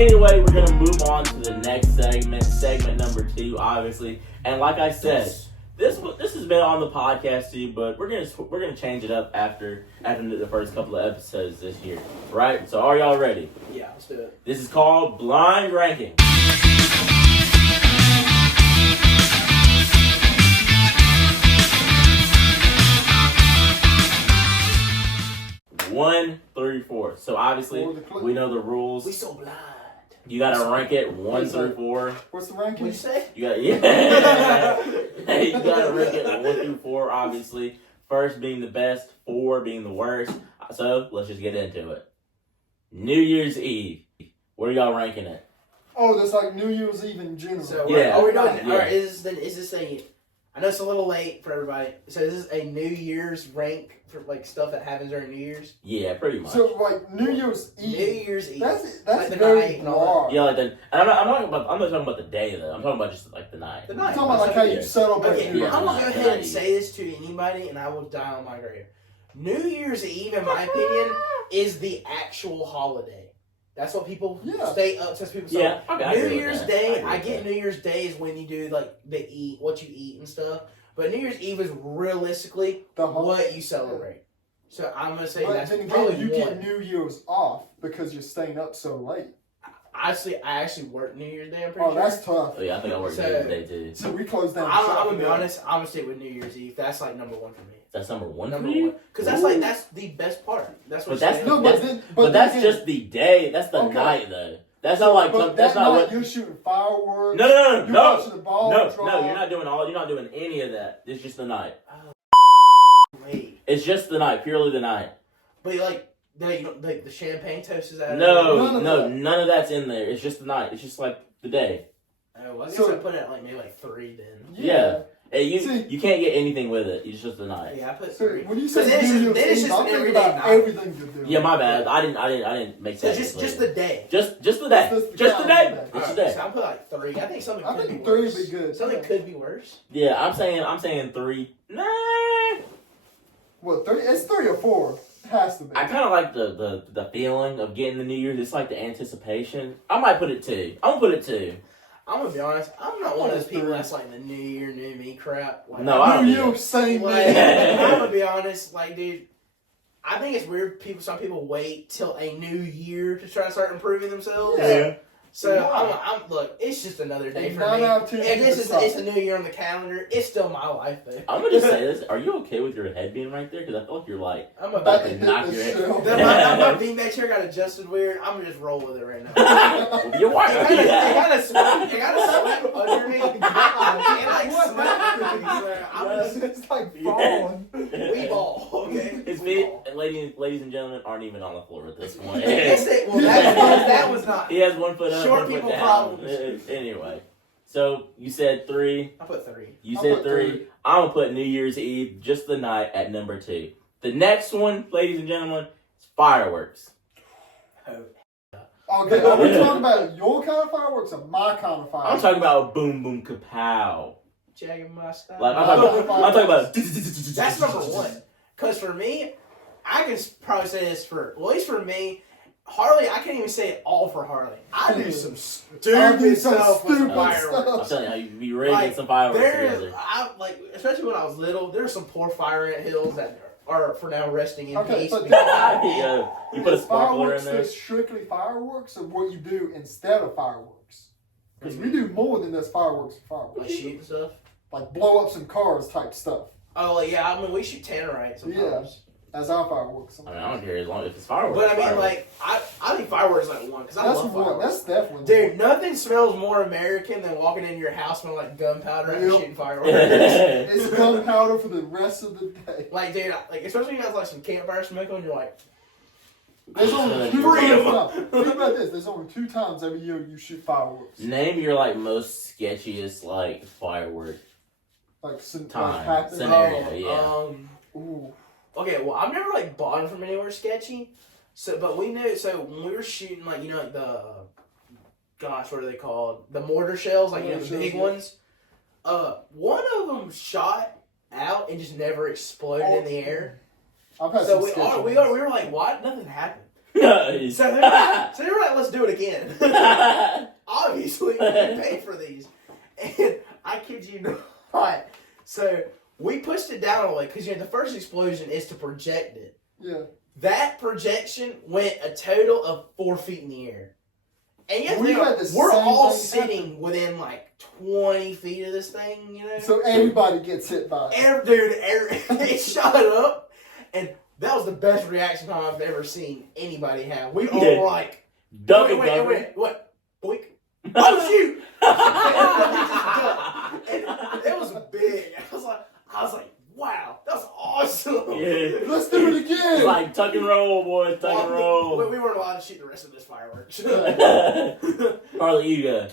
Anyway, we're gonna move on to the next segment number 2, obviously. And like I said, this has been on the podcast too, but we're gonna change it up after the first couple of episodes this year, right? So are y'all ready? Yeah, let's do it. This is called Blind Ranking. 1 through 4. So obviously we know the rules. We so blind. You gotta rank it 1 through 4. What's the ranking? What'd you say? You gotta rank it 1 through 4. Obviously, first being the best, 4 being the worst. So let's just get into it. New Year's Eve. What are y'all ranking it? Oh, that's like New Year's Eve in general. So yeah. Are we doing? Yeah. All right. Is this a? I know it's a little late for everybody. So is this a New Year's rank for like stuff that happens during New Year's? Yeah, pretty much. So like New Year's Eve. New Year's Eve. That's like the very night and all broad. Yeah, like the, and I'm not talking about the day though. I'm talking about just like the night. The You're night. talking about like how you celebrate. Okay, New Yeah, Year's. I'm gonna go the ahead night. and say this to anybody, and I will die on my grave. New Year's Eve, in my opinion, is the actual holiday. That's what people stay up. That's people. Yeah, okay, I New agree with Year's that. Day, agree I with get that. New Year's Day is when you do like what you eat and stuff. But New Year's Eve is realistically what you celebrate. So I'm gonna say But that's then probably again, you one. get New Year's off because you're staying up so late. I actually work New Year's Day. I'm pretty Oh, sure. that's tough. Oh, yeah, I think I work So- New Year's Day too. So we closed down. I'm shop gonna be for that. honest. I'm gonna stick with New Year's Eve. That's like number one for me. That's number 1 Number for you? one, because that's the best part. That's what. But that's No, but that's then- just the day. That's the Okay. night though. That's not like But that's that not night what. you're shooting fireworks. No, You're watching the ball drop. no. You're not doing any of that. It's just the night. Wait, It's just the night, purely the night. but the champagne toast is out. No, None of that. none of that's in there. It's just the night. It's just like the day. Oh, well, I guess So- I put it at maybe 3 then. Yeah. Hey, See- you can't get anything with it. It's just the night. Yeah, I put So 3. when you Because say then it's New just- then Year's it's Eve, just I'm an thinking everyday about night. everything you're doing. Yeah, my bad. I didn't make So that. just the day. Just the day. Just the day. Just the Alright, day. so I put 3. I think something I could think be 3 worse. would be good. Something could be worse. Yeah, I'm saying 3. Nah. Well, 3. It's 3 or 4. It has to be. I kind of like the feeling of getting the New Year's. It's like the anticipation. I might put it 2. I'm gonna put it 2. I'm gonna be honest. I'm not one of those people that's like the New Year, New Me crap. Like, No, I don't New do Year, that. same Like, day. I'm gonna be honest, like, dude, I think it's weird. Some people wait till a new year to try to start improving themselves. Yeah. So Why? I'm look. It's just another day And for 9 me. out of 10 If this is stop. it's a new year on the calendar, it's still my life though. I'm gonna just say this. Are you okay with your head being right there? Because I feel like you're like I'm about about to hit knock the your head. shelf. my beanbag chair got adjusted weird. I'm gonna just roll with it right now. You're right. It kind of swept under me. It like swept. I'm just It's like falling. we ball. Okay. His feet, ladies and gentlemen, aren't even on the floor at this point. Well, that was not. He has 1 foot up, Short 1 foot people down. problems. Anyway, so you said 3. I put 3. You I'll said put 3. 3. I'm gonna put New Year's Eve, just the night, at number 2. The next one, ladies and gentlemen, is fireworks. Okay, are we talking about your kind of fireworks or my kind of fireworks? I'm talking about boom boom kapow. Jagging my style. Like I'm talking about. That's number 1. Because for me, I can probably say this at least for me, Harley, I can't even say it all for Harley. I do some stupid stuff with fireworks. I'm telling you, how you be ready to Like, get some fireworks There is, together. especially when I was little, there's some poor fire ant hills that are for now resting in Okay, peace. but Yeah, you put a sparkler in fireworks there. that's strictly fireworks, or what you do instead of fireworks? Because we do more than just fireworks and Like fireworks. shoot and stuff. Like blow up some cars type stuff. Oh, yeah, I mean, we shoot tannerite sometimes. As our fireworks. I mean, I don't care as long as it's fireworks. But I mean, fireworks. like, I think fireworks is like 1, because I That's love one. fireworks. That's definitely Dude, nothing smells more American than walking into your house smelling like gunpowder and Yep. shooting fireworks. It's gunpowder for the rest of the day. Like, dude, especially when you have like some campfire smoke on, you're like, There's only 2 Freedom. times. No, think about this. There's only 2 times every year you shoot fireworks. Name your like most sketchiest like firework Like time happen. scenario. Ooh. okay, well, I've never like bought them from anywhere sketchy. So, but we knew. So when we were shooting, like like the, gosh, what are they called? The mortar shells, like Mortar the shells, big yeah. ones. One of them shot out and just never exploded in the air. I've had So some we sketchy were ones. like, what? Nothing happened. Nice. So they were like, let's do it again. Obviously, we paid for these. And I kid you not. So we pushed it down a way because the first explosion is to project it. Yeah. That projection went a total of 4 feet in the air. And you have to think, we're same all thing sitting happen. within like 20 feet of this thing, So everybody gets hit by it. It shot up, and that was the best reaction time I've ever seen anybody have. We all were like, duck and wait, what? Boink. Oh, shoot! And it was big. I was like, wow, that's awesome. Yeah. Let's do it again. It's like tuck and roll, boys, tuck and roll. We weren't allowed to shoot the rest of this fireworks. Harley, you go.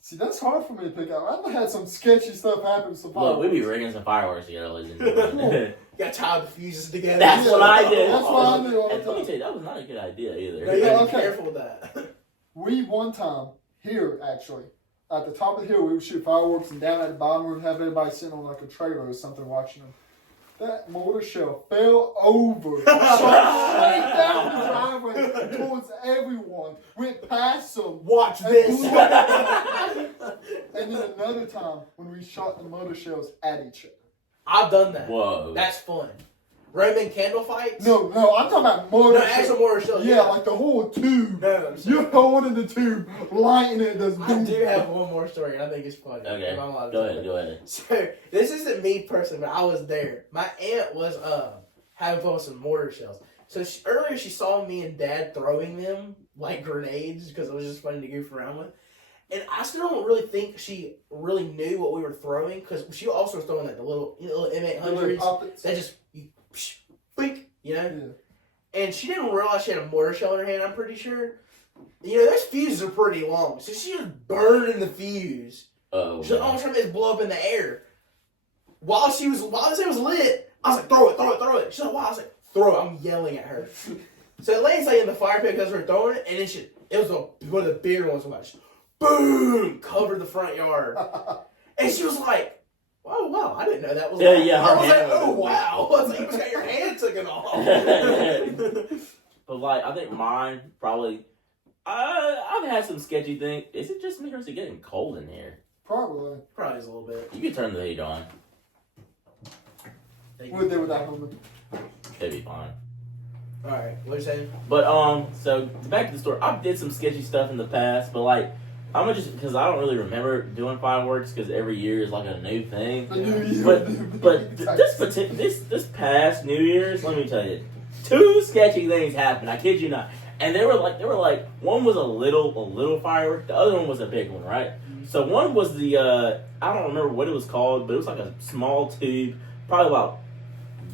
See, that's hard for me to pick out. I've had some sketchy stuff happen. Look, we be rigging some fireworks together, ladies and gentlemen. You gotta tie the fuses together. That's what I did. That's what I do all the And let me time. tell you, that was not a good idea either. No, you gotta Okay. be careful with that. We one time here actually at the top of the hill we would shoot fireworks, and down at the bottom we would have everybody sitting on like a trailer or something watching them. That mortar shell fell over, shot straight down the driveway towards everyone, went past some. Watch And this. blew up. And then another time when we shot the mortar shells at each other. I've done that. Whoa. That's fun. Roman candle fights? No, I'm talking about mortar No, shells. actual mortar shells. Yeah, like the whole tube. No, I'm sorry. You're holding the tube, lighting it, does I boom. do have one more story, and I think it's funny. Okay, If I'm allowed to go tell ahead, it. go ahead. So, this isn't me personally, but I was there. My aunt was having fun with some mortar shells. So, earlier she saw me and Dad throwing them like grenades because it was just funny to goof around with. And I still don't really think she really knew what we were throwing because she also was throwing like the little M800s Puppets. that just blink, Yeah. And she didn't realize she had a mortar shell in her hand, I'm pretty sure. Those fuses are pretty long. So she was burning the fuse. Oh, She's like, oh, I'm trying to make this blow up in the air. While this thing was lit, I was like, throw it. She's like, wow. I was like, throw it. I'm yelling at her. So it lands like in the fire pit because we're throwing it, and then it was one of the bigger ones. Like, boom! Covered the front yard. And she was like, oh, wow, I didn't know that was Yeah, like, yeah, I her was like, hand oh, was- wow. I was like, you just got your hand taken off. But like, I think mine probably. I've had some sketchy things. Is it just me or is it getting cold in here? Probably. Probably just a little bit. You can turn the heat on. We're there without helmet. It'd be fine. Alright, what are you saying? But so back to the story. I did some sketchy stuff in the past, but like, I'm gonna just because I don't really remember doing fireworks because every year is like a new thing. The New Year. But this past New Year's, let me tell you, 2 sketchy things happened. I kid you not. And they were like one was a little firework, the other one was a big one, right? So one was the I don't remember what it was called, but it was like a small tube, probably about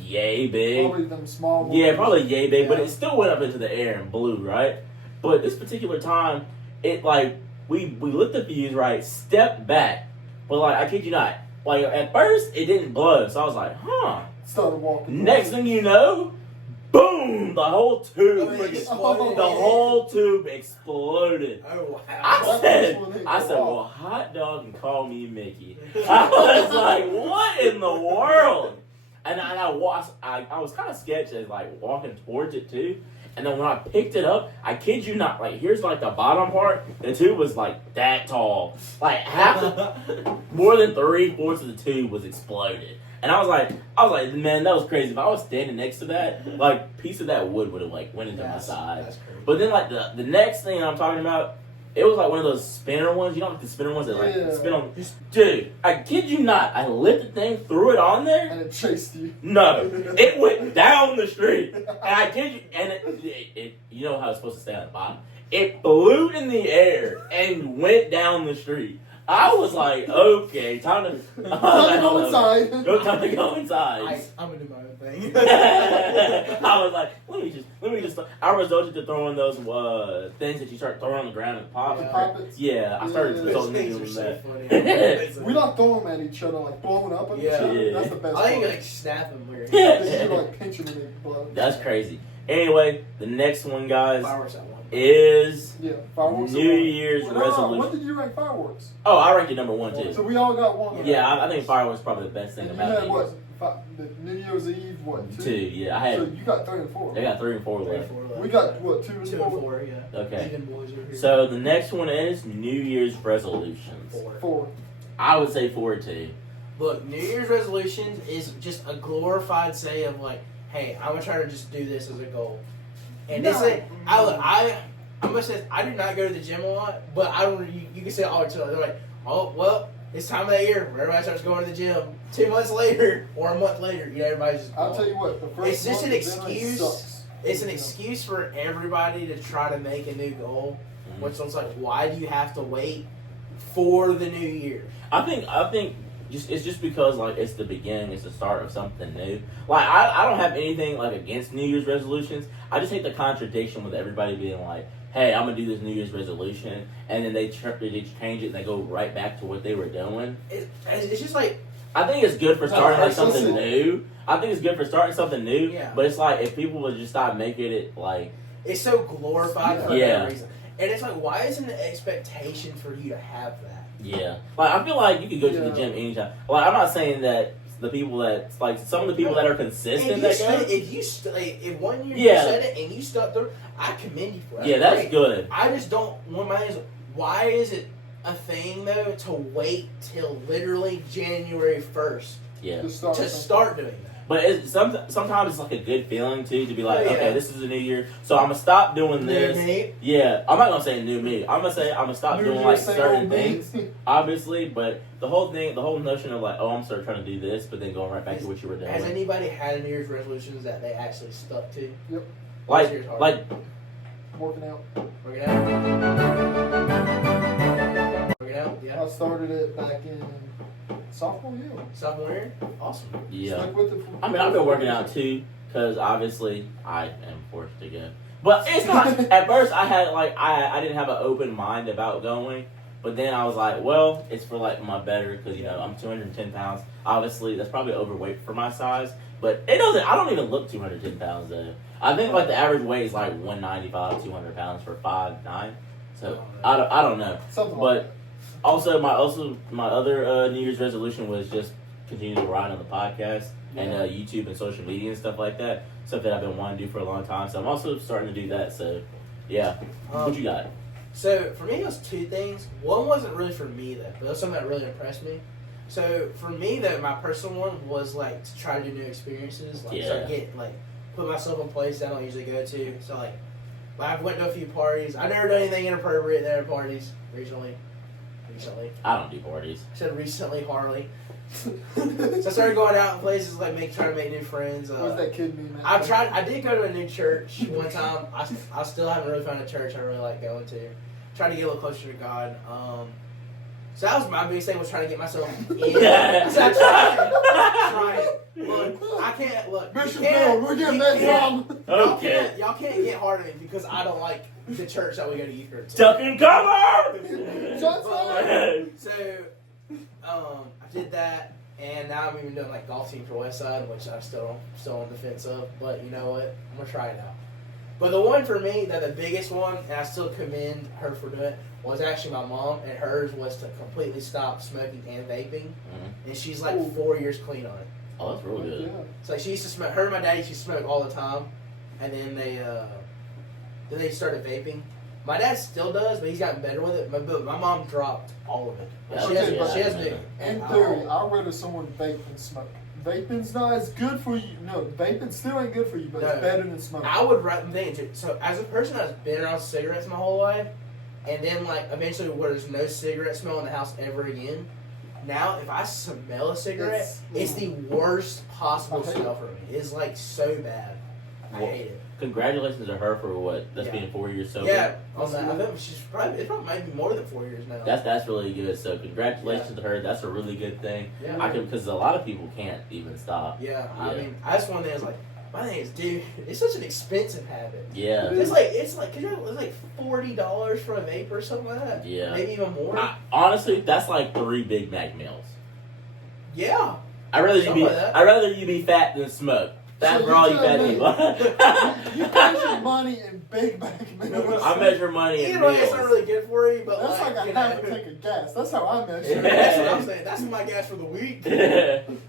yay big. Probably them small ones. Yeah, probably yay big, but Yeah. it still went up into the air and blew, right? But this particular time, it like we lit the fuse, right? Stepped back, but like I kid you not, like at first it didn't blow, so I was like, huh. Started walking. Next thing you know, boom! The whole tube, Oh, it freaking- exploded. the whole tube exploded. Oh, wow. I said, well, hot dog and call me Mickey. I was like, what in the world? And I was kind of sketchy, like walking towards it too. And then when I picked it up, I kid you not, like here's like the bottom part. The tube was like that tall, like more than 3/4 of the tube was exploded. And I was like, man, that was crazy. If I was standing next to that, like piece of that wood would have like went into my side. That's crazy. But then like the next thing I'm talking about, it was like one of those spinner ones. You know, like the spinner ones that like Yeah. spin on. Dude, I kid you not. I lit the thing, threw it on there. And it chased you. No, it went down the street, and I kid you, and it you know how it's supposed to stay on the bottom. It flew in the air and went down the street. I was like, okay, time to Go inside. Time to go inside. I'm gonna do my own thing. I was like, let me just. I resorted to throwing those things that you start throwing on the ground and pop. Yeah. Poppets. Yeah, I started Yeah. Those totally things are doing so that. funny. We like throwing them at each other, like blowing up at each Yeah. other. Yeah. That's the best I think you part. like snap them weird. Yeah. Because you like pinch them and they blow. That's crazy. Anyway, the next one, guys. Fireworks at one. is fireworks. New Year's What resolution. did you rank fireworks? Oh, I rank it number 1 too. So we all got one. Yeah, I think fireworks is probably the best thing And you about had New what? Year's. The New Year's Eve, what? 2, yeah. I So had. you got 3 and 4. I got 3 and 4 left. We got what? 2 and 2 4. and 4, yeah. Okay. Even boys over here. So the next one is New Year's resolutions. 4. I would say 4 too. Look, New Year's resolutions is just a glorified say of like, hey, I'm gonna try to just do this as a goal. And No. this is, I'm gonna say I do not go to the gym a lot, but I don't. You can say it all the time. They're like, oh well, it's time of that year where everybody starts going to the gym. 2 months later or a month later, everybody's just. I'll tell you what. The first It's just month an of January excuse. sucks. It's an excuse for everybody to try to make a new goal. Which looks like, why do you have to wait for the new year? I think it's just because like it's the beginning, it's the start of something new. Like I don't have anything like against New Year's resolutions. I just hate the contradiction with everybody being like, "Hey, I'm gonna do this New Year's resolution," and then they change it and they go right back to what they were doing. It's just like. I think it's good for starting like something personal. new. I think it's good for starting something new. Yeah. But it's like if people would just stop making it like It's so glorified for Yeah. no reason. And it's like, why isn't the expectation for you to have that? yeah. Like I feel like you could go to the Yeah. gym anytime. Like I'm not saying that the people that like some of the people that are consistent that go. If 1 year Yeah. you said it and you stuck through, I commend you for that. Yeah, that's Great. good. I just don't. One of my things is, why is it a thing though to wait till literally January 1st Yeah. To start. to something. start doing that? But sometimes it's like a good feeling too to be like, Yeah. okay, this is a new year, so I'm gonna stop doing this. Me? Yeah, I'm not gonna say new me. I'm gonna say I'm gonna stop New doing Year, like same certain old me. things, obviously. But the whole notion of like, oh, I'm sort of trying to do this, but then going right back to what you were doing. Has anybody had New Year's resolutions that they actually stuck to? Yep. Like, This year's hard. like, Working out. Working out? Working out? Yeah. I started it back in sophomore year. Sophomore year? Awesome. yeah. Stuck with it for- I mean, I've been working out too, because obviously I am forced to go. But it's not. At first, I had like I didn't have an open mind about going, but then I was like, well, it's for like my better because I'm 210 pounds. Obviously, that's probably overweight for my size, but it doesn't. I don't even look 210 pounds though. I think like the average weight is like 195, 200 pounds for 5'9". So I don't know. Something like But also my other New Year's resolution was just continue to ride on the podcast and YouTube and social media and stuff like that. Something I've been wanting to do for a long time. So I'm also starting to do that. So yeah, what you got? So for me, it was 2 things. One wasn't really for me though, but it was something that really impressed me. So for me though, my personal one was like to try to do new experiences, like start get like put myself in places I don't usually go to. So like I've went to a few parties. I've never done anything inappropriate there at parties recently. I don't do parties. I said recently, Harley. So I started going out in places like trying to make new friends. What's that kid mean, man? I did go to a new church one time. I still haven't really found a church I really like going to. Trying to get a little closer to God. So that was my biggest thing, was trying to get myself in. So I tried. Look, I can't look. Bishop Bill, we're getting that drum. Okay. Y'all can't get hard at me because I don't like the church that we go to youth group to. Duck and cover. So, I did that, and now I'm even doing like golf team for Westside, which I'm still on the fence of. But you know what? I'm gonna try it out. But the one for me, the biggest one, and I still commend her for doing it, was actually my mom, and hers was to completely stop smoking and vaping. And she's like 4 years clean on it. Oh, that's real good. Yeah. So like she used to smoke. Her and my daddy used to smoke all the time, and then they started vaping. My dad still does, but he's gotten better with it. But my mom dropped all of it. Yeah, She has been. In theory, I'd rather someone vape than smoke. Vaping's not as good for you. No, vaping still ain't good for you, but No. it's better than smoking. I would recommend it. So as a person that's been around cigarettes my whole life, and then like eventually where there's no cigarette smell in the house ever again, now if I smell a cigarette, it's the worst possible smell for me. It's like so bad. I hate it. Congratulations to her for what? That's Yeah. being 4 years sober. Yeah, on that. I think it's probably maybe more than 4 years now. That's really good. So congratulations to her. That's a really good thing. Yeah. Because a lot of people can't even stop. Yeah, I mean, that's one thing. Is like, my thing is, dude, it's such an expensive habit. Yeah. It's like, cause it's like $40 for a vape or something like that. Yeah. Maybe even more. Honestly, that's like 3 Big Mac meals. Yeah. I'd rather Something like that. you be fat than smoke. That's So for all you you fat tell people. You measure money in Big Mac meals. I measure money in Either way, it's not meals. really good for you, but That's like a you half a know, tank of gas. That's how I measure it. that's what I'm saying. That's my gas for the week.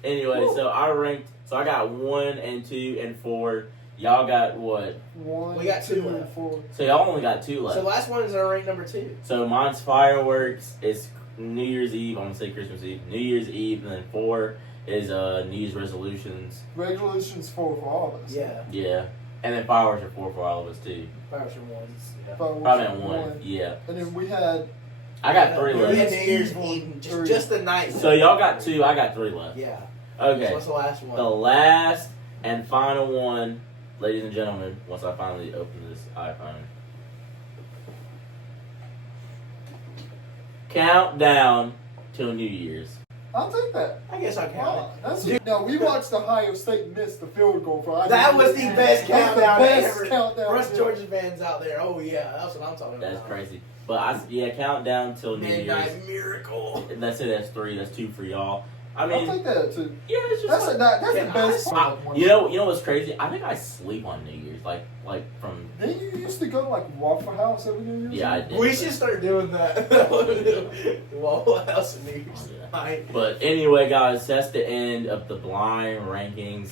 Anyway, so I ranked. So I got 1 and 2 and 4. Y'all got what? 1, We got 2 and left. 4. So y'all only got 2 So left. the last one is our rank number 2. So mine's fireworks. It's New Year's Eve. I'm gonna say Christmas Eve. New Year's Eve, and then 4 is New Year's resolutions. Resolution's 4 for all of us. Yeah. Yeah, and then fireworks are 4 for all of us too. Fireworks are ones. Yeah. Fireworks Probably are at 1. Yeah, And then we had I got 3 We left. had New Year's Eve Eve, on just the night. So y'all got 2. I got 3 left. Yeah. Okay. So what's the last one? The last and final one, ladies and gentlemen, once I finally open this iPhone. Countdown till New Year's. I'll take that. I guess I count Wow, no, we watched Ohio State miss the field goal for. it. That was the best That's the countdown best ever. countdown For us ever. Georgia fans out there, oh yeah, that's what I'm talking about. That's crazy. But countdown till New Year's. Midnight Miracle. And that's it. That's 3. That's 2 for y'all. I I'll mean, take that too. yeah, it's just That's like, that's Can the best. I- one. you know what's crazy? I think I sleep on New Year's, like from. Didn't you used to go to like Waffle House every New Year's? Yeah, I did. We should start doing that. Waffle House and New Year's night. But anyway, guys, that's the end of the blind rankings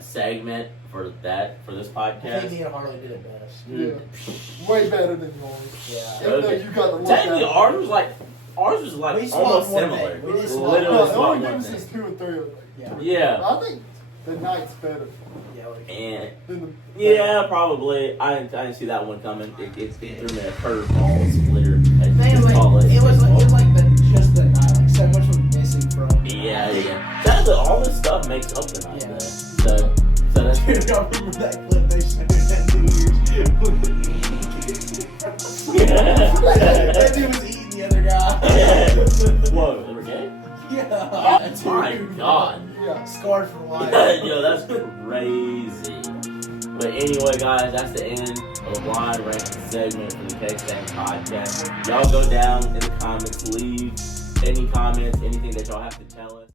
segment for this I think podcast. me and Harley did it best. Yeah. Way better than yours. Yeah. Even though Okay. you got the look Technically, out. ours was We like swapped almost one similar. thing. We just Literally swapped No, the swapped only one difference thing. is 2 and 3 of them. Yeah. Yeah, I think the night's better Yeah. Like, and than the. yeah, probably. I didn't see that one coming. It threw me a curveball splitter. Man, Just call it was like just the night. Like so much was missing from. Yeah. Technically, all this stuff makes up the night. Yeah. Though. So that's Dude, I remember that clip they showed at New Year's. That dude was eating the other guy. Whoa, they were gay? Yeah. Oh my god. Yeah. Scarred for life. Yo, that's crazy. But anyway, guys, that's the end of the blind ranking segment for the K-Stang podcast. Y'all go down in the comments, leave any comments, anything that y'all have to tell us.